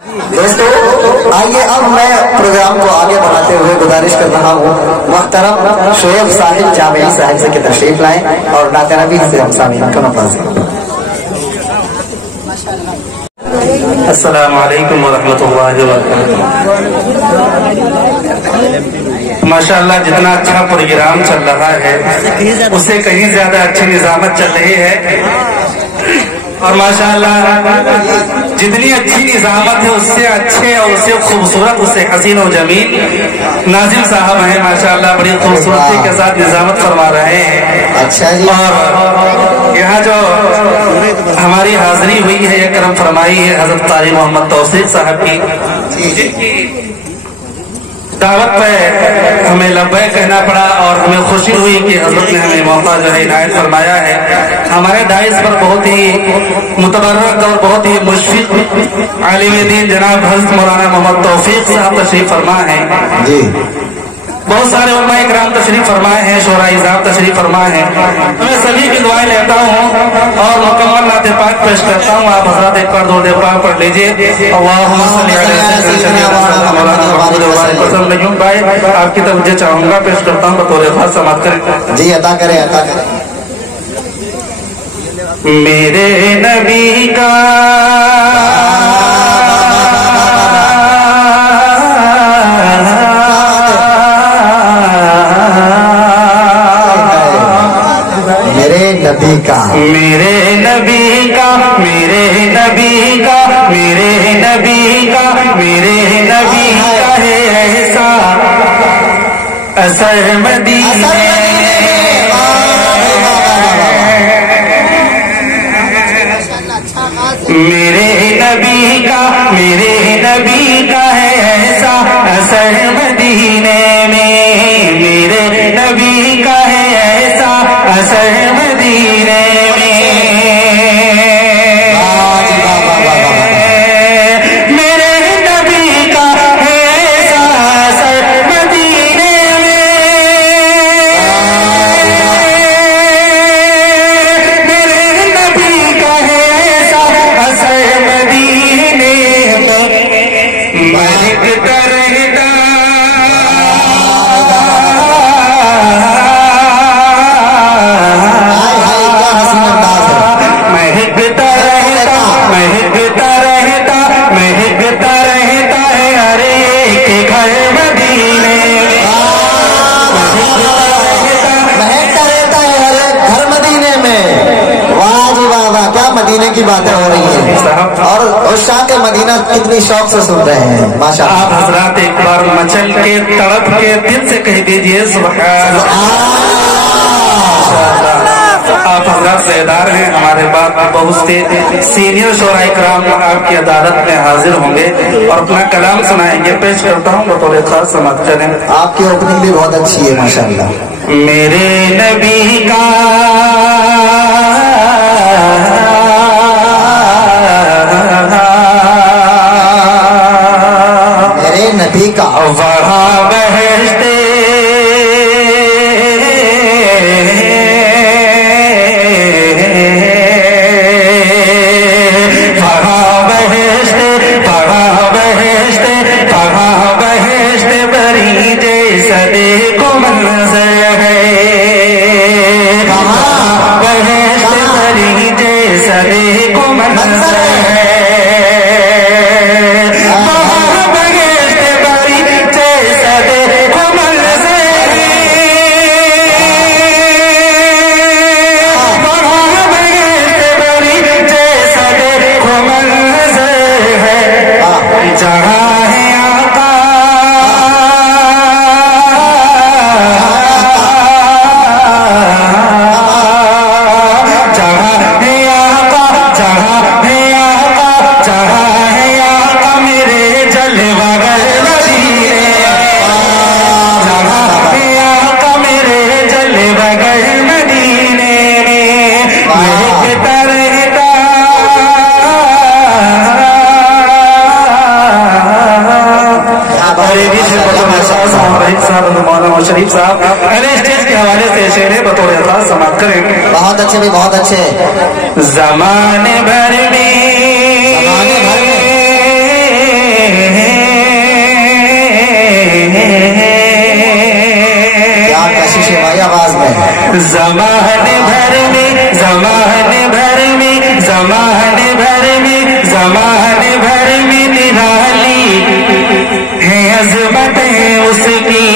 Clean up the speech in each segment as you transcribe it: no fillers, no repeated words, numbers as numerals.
دوستو آئیے اب میں پروگرام کو آگے بڑھاتے ہوئے گزارش کر رہا ہوں محترم شعیب صاحب جامعی صاحب سے کہ تشریف لائیں اور نعت نبی سے ہم سامعین کو نوازیں۔ السلام علیکم ورحمۃ اللہ وبرکاتہ۔ ماشاءاللہ جتنا اچھا پروگرام چل رہا ہے اس سے کہیں زیادہ اچھی نظامت چل رہی ہے، اور ماشاءاللہ جتنی اچھی نظامت ہے اس سے اچھے اور اس سے خوبصورت، اس سے حسین و جمیل ناظم صاحب ہیں ماشاءاللہ، بڑی خوبصورتی کے ساتھ نظامت فرما رہے ہیں۔ اچھا جی، اور یہاں جو ہماری حاضری ہوئی ہے یہ کرم فرمائی ہے حضرت قاری محمد توفیق صاحب کی، جن کی دعوت پہ ہمیں لبیک کہنا پڑا اور ہمیں خوشی ہوئی کہ حضرت نے ہمیں موقع جو ہے عنایت فرمایا ہے۔ ہمارے دائز پر بہت ہی متبرک اور بہت ہی مشفق عالم دین جناب حضرت مولانا محمد توفیق صاحب تشریف فرما ہیں جی، بہت سارے علماء کرام تشریف فرمائے ہیں، شعراء احزاب تشریف فرمائے ہیں۔ میں سبھی کی دعائیں لیتا ہوں اور مکمل نعت پاک پیش کرتا ہوں۔ آپ حضرات ایک بار درود پاک پڑھ لیجئے۔ اللہم صلی علی سیدنا مولانا محمد وسلم۔ نجوم بھائی آپ کی توجہ چاہوں گا، پیش کرتا ہوں بطور خاص، سماعت کریں۔ جی عطا کریں، عطا کریں۔ میرے نبی کا نبی کا، میرے نبی کا، میرے نبی کا، میرے نبی کا، میرے نبی کا ہے ایسا اثر مدینے، میرے نبی کا، میرے نبی کا ہے ایسا اثر مدینے میں، میرے نبی کا ہے ایسا اثر مدینے میں، میرے نبی کا ہے ایسا اثر مدینے میں، میرے نبی کا ہے ایسا اثر مدینے میں، مہکتا رہتا مدینے کی باتیں ہو رہی ہیں اور عشاق مدینہ کتنی شوق سے سن رہے ہیں ماشاءاللہ۔ آپ حضرات ایک بار مچل کے تڑپ کے دل سے کہہ دیجئے سبحان اللہ۔ آپ حضرات زیدار ہیں، ہمارے بعد بہت سے سینئر شعراء کرام آپ کی عدالت میں حاضر ہوں گے اور اپنا کلام سنائیں گے۔ پیش کرتا ہوں بطور خاص، سماعت کریں۔ آپ کی اوپننگ بھی بہت اچھی ہے ماشاءاللہ۔ میرے نبی کا نبی کا وہاں بہشتے وہاں بہشتے وہاں بہشتے وہاں بہشتے بری جیسا دیکھو منظر ہے، وہاں بہشتے بری جیسا دیکھو منظر ہے، شریف صاحب اسٹیج کے حوالے سے شعر بطور خاص سماعت کریں۔ بہت اچھے بھی، بہت اچھے۔ زمانے بھر میں میں زمان بھر میں زمان بھر میں زمان بھر میں زمان بھر میں نرالی ہے عظمتیں اس کی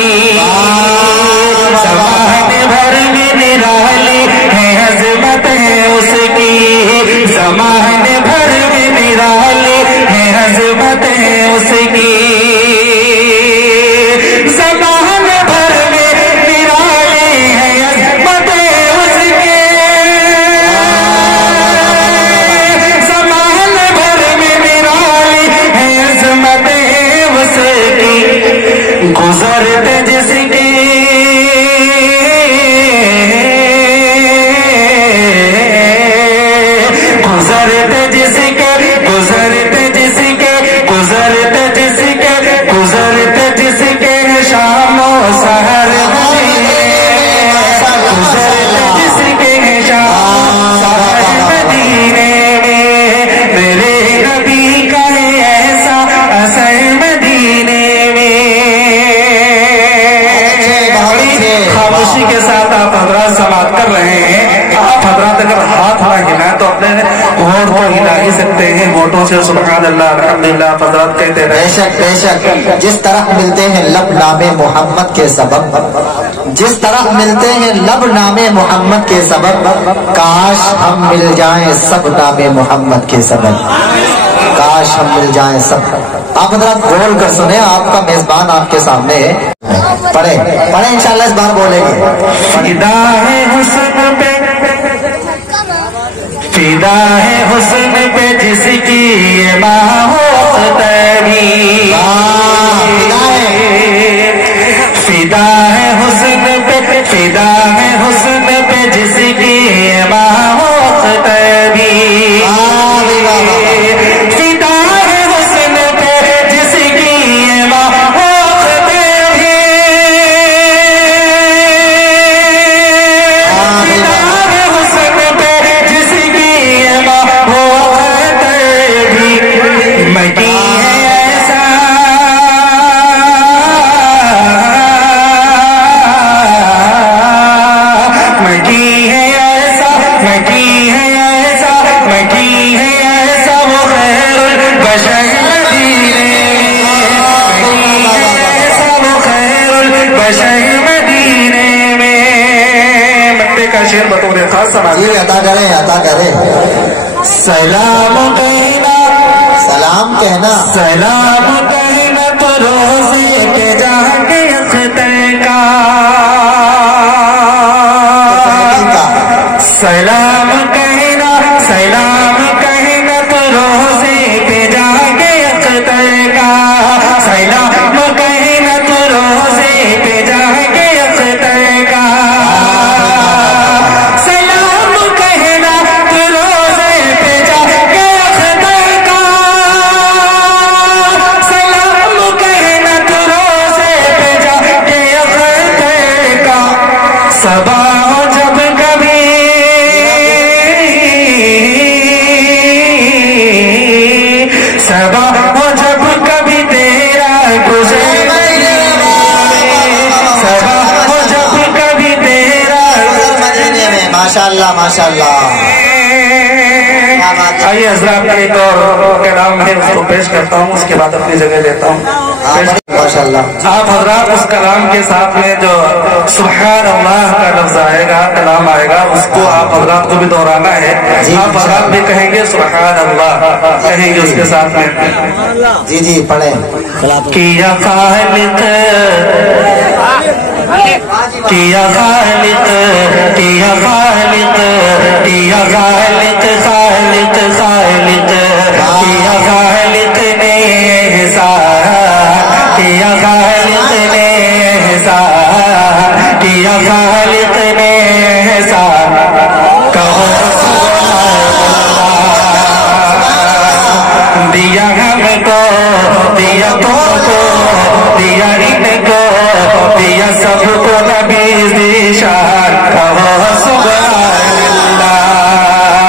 زمان بھر میں نرالی ہے عظمتیں اس کی زمان بھر میں نرالی ہے عظمتیں اس کی زمان بھر میں نرالی ہے عظمتیں اس کی زمان بھر میں نرالی ہے عظمتیں اس کی گزرتے جس کی گزرتے جس کے گزرتے جس کے گزرتے جس کے گزرتے جس کے شام و سحر مدینے گزرتے جس کے شام و سحر مدینے میں میرے نبی کا ہے ایسا اثر مدینے میں خاموشی کے ساتھ آپ حضرات سماعت کر رہے ہیں آپ حضرات اگر ہاتھ نہ ہلائیں تو اپنے ہونٹ کو ہلا ہی سکتے ہیں ہونٹوں سے سبحان اللہ الحمدللہ آپ حضرات کہتے رہے بے شک بے شک جس طرح ملتے ہیں لب نام محمد کے سبب جس طرح ملتے ہیں لب نام محمد کے سبب کاش ہم مل جائیں سب نام محمد کے سبب کاش ہم مل جائیں سب آپ حضرات بول کر سنیں آپ کا میزبان آپ کے سامنے ہے پڑھیں پڑھیں انشاءاللہ اس بار بولیں گے فدا ہے حسن پہ فدا ہے حسن پہ جس کی یہ ماہوتری فدا ہے حسن پہ فدا ہے حسن پہ جس کی یہ ماہوتری فدا ہے حسن پہ جس کی یہ ماہوتری فدا ہے حسن پہ جس کی یہ ماہوتری مکی ہے ایسا مکی ہے ایسا مکی ہے ایسا مکی ہے ایسا وہ خیر البشر مدینے مکی ہے ایسا وہ خیر البشر مدینے میں مکے کا شعر بطور خاص سماعت جی عطا کریں عطا کریں سلام کہنا سلام کہنا سلام کہنا تو روزے پہ جا کے اختر کا سلام کہنا تو روزے پہ جا کے اختر کا سلام کہنا تو روزے پہ جا کے اختر کا سلام کہنا تو روزے پہ جا کے اختر کا سلام کہنا تو روزے پہ جا کے اختر کا صبا ہو جب کبھی صبا ہو جب کبھی تیرا گزر صبا ہو جب کبھی تیرا مدینے میں ماشاءاللہ ماشاءاللہ آئیے حضرات ایک اور کلام ہے اس کو پیش کرتا ہوں اس کے بعد اپنی جگہ لیتا ہوں ماشاءاللہ آپ حضرات اس کلام کے ساتھ میں جو سبحان اللہ کا لفظ آئے گا کلام آئے گا اس کو آپ حضرات کو بھی دہرانا ہے آپ حضرات بھی کہیں گے سبحان اللہ کہیں گے اس کے ساتھ میں جی جی پڑھیں کیا خالق کیا خالق کیا خالق کیا خالق خالق خالق کیا خالق نے احسان کیا خالق نے احسان کیا خالق نے احسان کہو دیا ہم کو دیا تو کو دیا ان کو دیا سب کو نبی ذی شان کہو سبحان اللہ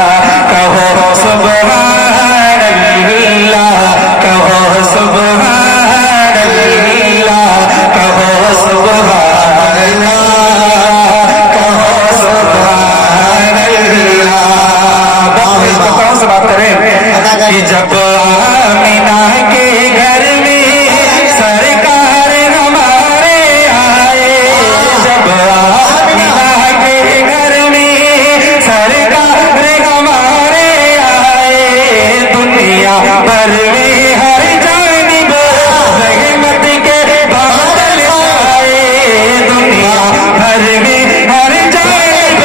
ہر میں ہر جانب رحمت کے بادل چھائے دنیا ہر میں ہر جانب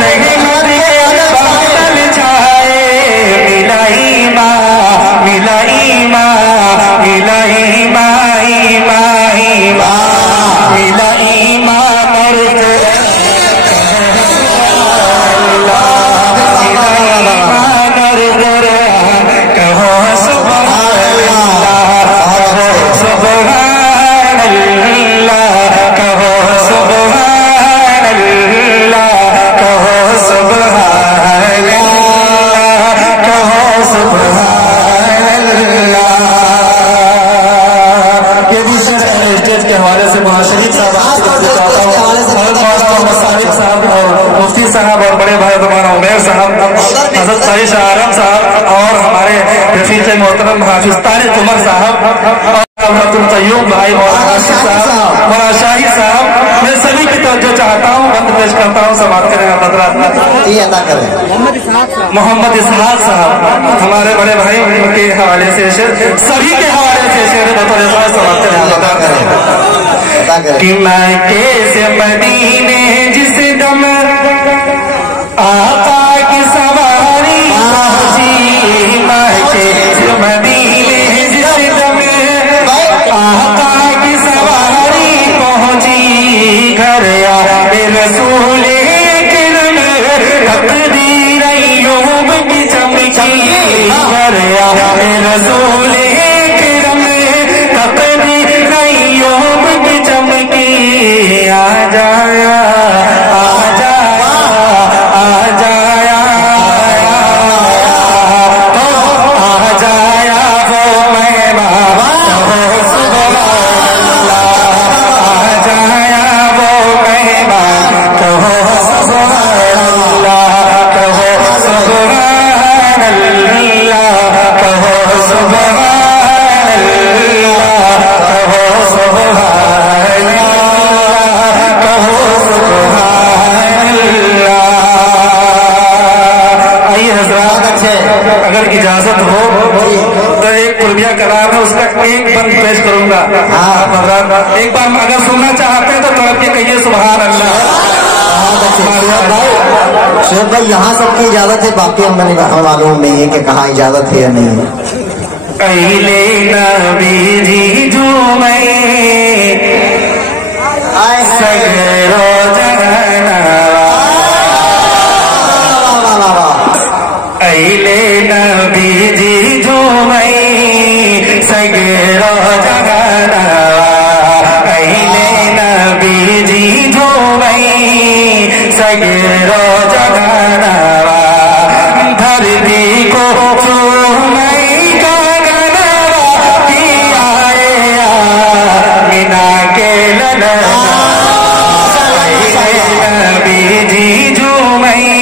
رحمت کے بادل چھائے ملا ایمان ملا ایمان ملا ایمان ایمان ایمان ملا ایمان صاحب اور بڑے بھائی دوبارہ عمیر صاحب حضرت سعید شاہ عالم صاحب اور ہمارے رفیق محترم حافظ طارق عمر صاحب اور عبد القیوم بھائی مولانا شاہی صاحب میں سبھی کی توجہ چاہتا ہوں بند پیش کرتا ہوں سماعت کریں حضرات محمد اسحاق صاحب ہمارے بڑے بھائی کے حوالے سے شعر سبھی کے حوالے سے شعر بطور سماعت کریں کہ مکے سے مدینے جس دم آقا کی سواری پہنچی مکے سے مدینے جس دم آقا کی سواری پہنچی گھر آئے رسول کرم تقدیر ایوب کی چمکی گھر آئے رسول کرم تقدیر ایوب کی چمکی آ جایا آ جایا آ جایا آ جایا وہ مہمان سبحان اللہ آ جایا وہ مہمان کہو سبحان اللہ کہو سبحان اللہ کہو سبحان اللہ کہو سبحان اللہ کہو سبحان اللہ آئیے حضرات اگر اجازت ہو تو ایک قربیہ کلام ہے اس کا ایک بند پیش کروں گا ایک بار اگر سننا چاہتے ہیں تو طرف کے کہیے سبحان اللہ شیخ بھائی یہاں سب کی اجازت ہے باقی ہم معلوم نہیں ہے کہ کہاں اجازت ہے یا نہیں اہلِ نبی جی جو میں سگرو جگنا اہلِ نبی جی جو میں سگرو جگنا اہلِ نبی جی جو میں سگرو جگنا دھرتی کو چومئی کا گنوا کی آئے مینا کے للنا نبی جی جھومئی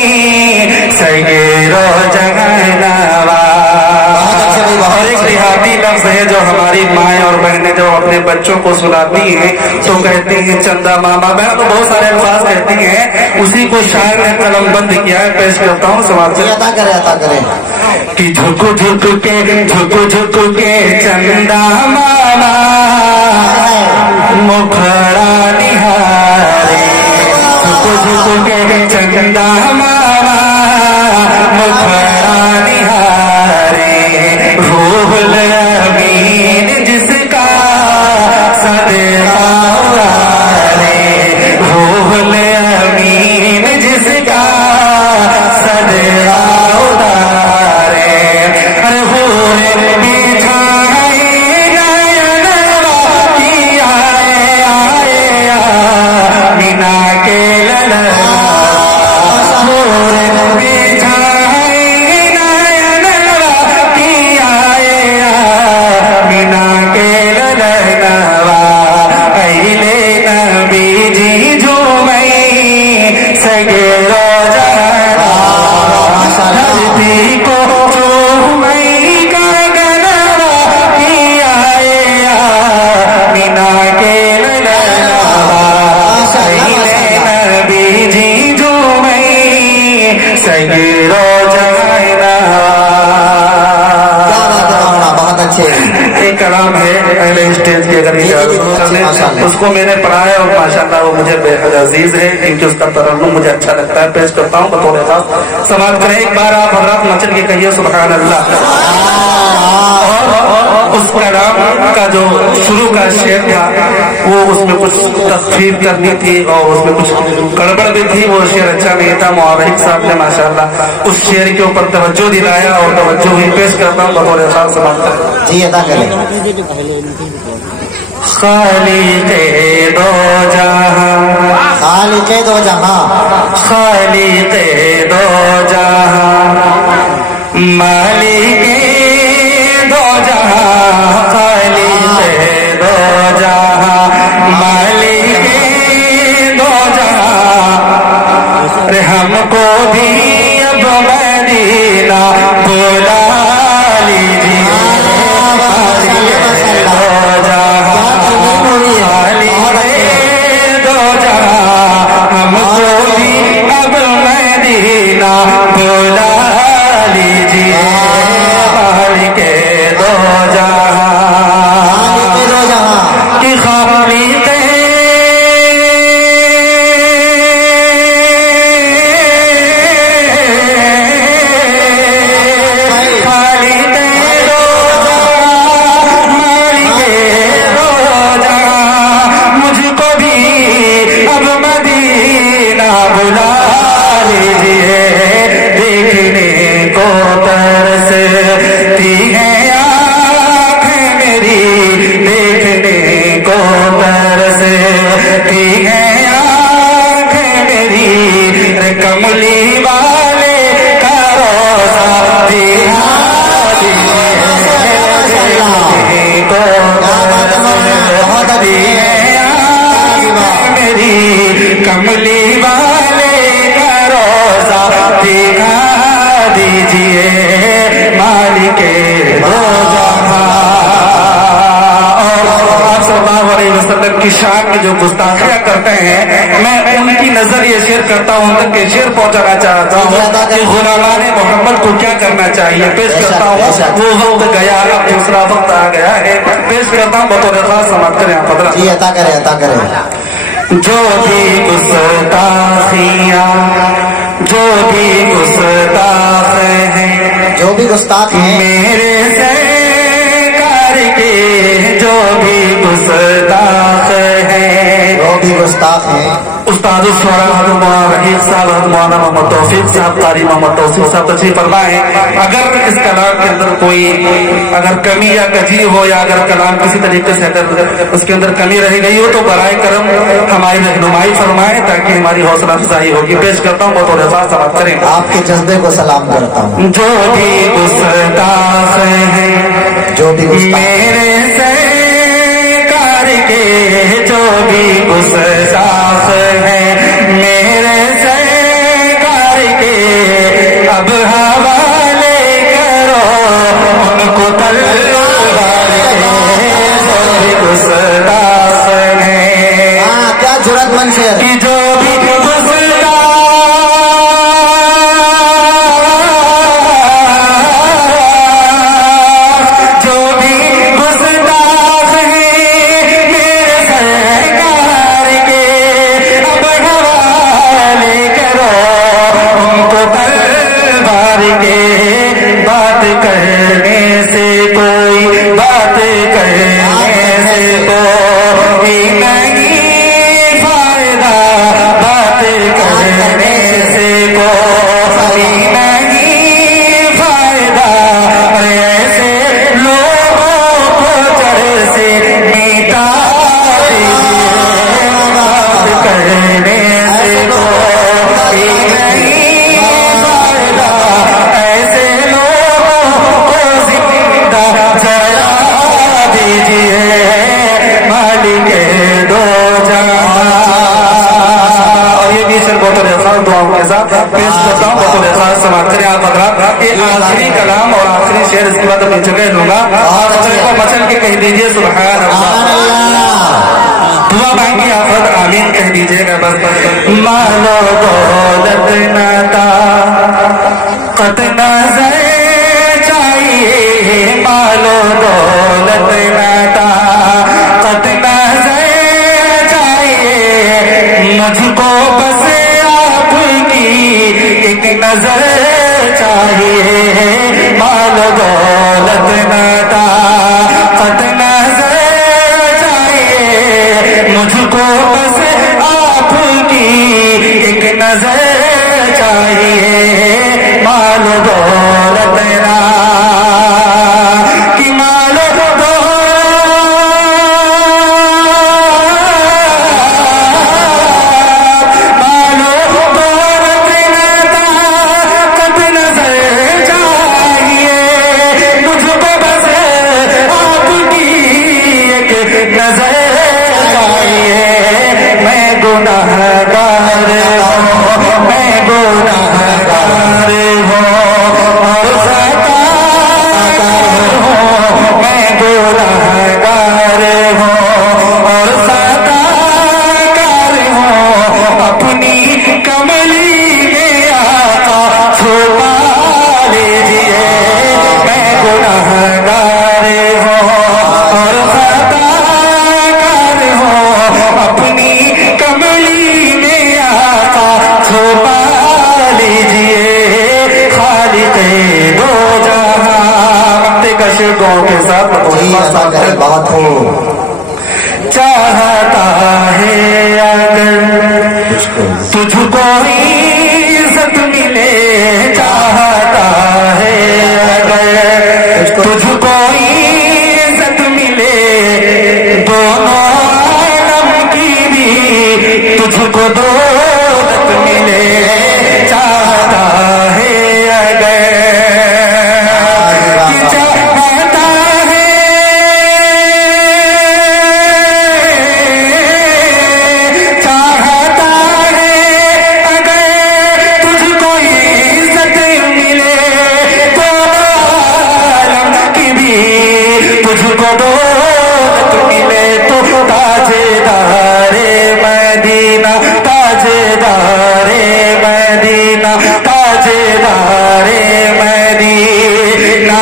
سگیرو جگنوا اور ایک دیہاتی لفظ ہے جو ہماری مائیں اور بہنیں جو اپنے بچوں کو سناتی ہیں تو کہتی ہیں چندہ ماما بہن تو بہت سارے الفاظ کہتی ہیں اسی کو شاعر نے قلم بند کیا ہے پیش کرتا ہوں سوال سے عطا کرے کہ جھک جھک کے چندہ ماما مکھڑا نہارے جھک کے چندہ ماما مکھڑا نہارے روح الامین جس کا صدقہ اتارے روح الامین جس کا صدقہ اتارے ہر حور بچھائے نینوا کی آئے مینا کے للنا حور بچھائے نینوا کی آئے مینا کے للنا اہلِ نبی جی جھومئی سگیرو جگنا دھرتی کو چومئی کا گنوا کی آئے مینا کے للنا اہلِ نبی جی جھومئی سگیرو جگنا کلام ہے اہل اسٹیج کی، اگر اجازت کر لیں، اس کو میں نے پڑھا ہے اور ماشاءاللہ وہ مجھے بے حد عزیز ہے، کیونکہ اس کا ترنم مجھے اچھا لگتا ہے، پیش کرتا ہوں بطور خاص سماعت کریں۔ ایک بار آپ حضرات مچل کے کہیے سبحان اللہ۔ اور اس کلام کا جو شروع کا شعر تھا وہ اس میں کچھ تصفیف کرنی تھی اور اس میں کچھ گڑبڑ بھی تھی، وہ شعر اچھا نہیں تھا۔ معاوض صاحب نے ماشاءاللہ اس شعر کے اوپر توجہ دلایا اور توجہ ہی پیش کرتا ہوں بطور خاص سماعت کریں۔ جی ادا کریں۔ خالق دو جہاں، خالق دو جہاں، خالق دو جہاں، مالک دو جہاں، خالق دو جہاں، مالک دو جہاں، ارے ہم کو بھی اب مدینہ بلا لیجیے، کی شان میں جو گستاخیاں کرتے ہیں، میں ان کی نظر یہ شیئر کرتا ہوں، ان کے شیئر پہنچانا چاہتا ہوں کہ غلامان محمد کو کیا کرنا چاہیے۔ پیش کرتا ہوں، وہ وقت گیا، اب دوسرا وقت آ گیا ہے، پیش کرتا ہوں بطور خاص سماعت کریں آپ حضرات۔ جی عطا کریں، عطا کریں۔ جو بھی گستاخیاں، جو بھی گستاخ ہیں، جو بھی گستاخ ہیں میرے سرکار کے، جو بھی گستاخ ہیں، جو بھی گستاخ ہیں، استاد الشعراء رحیق صاحب مولانا محمد توفیق صاحب، قاری محمد توفیق صاحب تشریف فرمائے۔ اگر اس کلام کے اندر کوئی اگر کمی یا کجی ہو، یا اگر کلام کسی طریقے سے اگر اس کے اندر کمی رہ گئی ہو تو برائے کرم ہماری رہنمائی فرمائے تاکہ ہماری حوصلہ افزائی ہوگی۔ پیش کرتا ہوں بطور خاص سماعت کریں۔ آپ کے جذبے کو سلام کرتا ہوں۔ جو بھی گستاخ ہیں، جو بھی گستاخ میرے سرکار کے، جو بھی گستاخ ہیں، میرے سرکار کے، اب حوالے کرو ان کو تلوار کے، جو بھی گستاخ ہیں۔ کیا جرأت مند شعر ہے۔ جو بھی آخری کلام اور آخری شعر، اس کے بعد اپنی جگہ لوں گا، اور مچل کے کہہ دیجئے سبحان اللہ، دعا مانگی آفت آمین کہہ دیجئے گا بس۔ مالو دولت نہ طاقت نظر چاہیے، مالو دولت دولت نہ طاقت نظر چاہیے مجھ کو بس آپ کی ایک نظر چاہیے مال دولت نہ طاقت نظر چاہیے مجھ کو بس آپ کی ایک نظر چاہیے مال دولت نہ کہ مال بات ہو چاہتا ہے اگر تجھ کو عزت ملے چاہتا ہے اگر تجھ کو عزت ملے دونوں عالم کی بھی تجھ کو دولت ملے چاہتا ہے اگر تاجدار مدینہ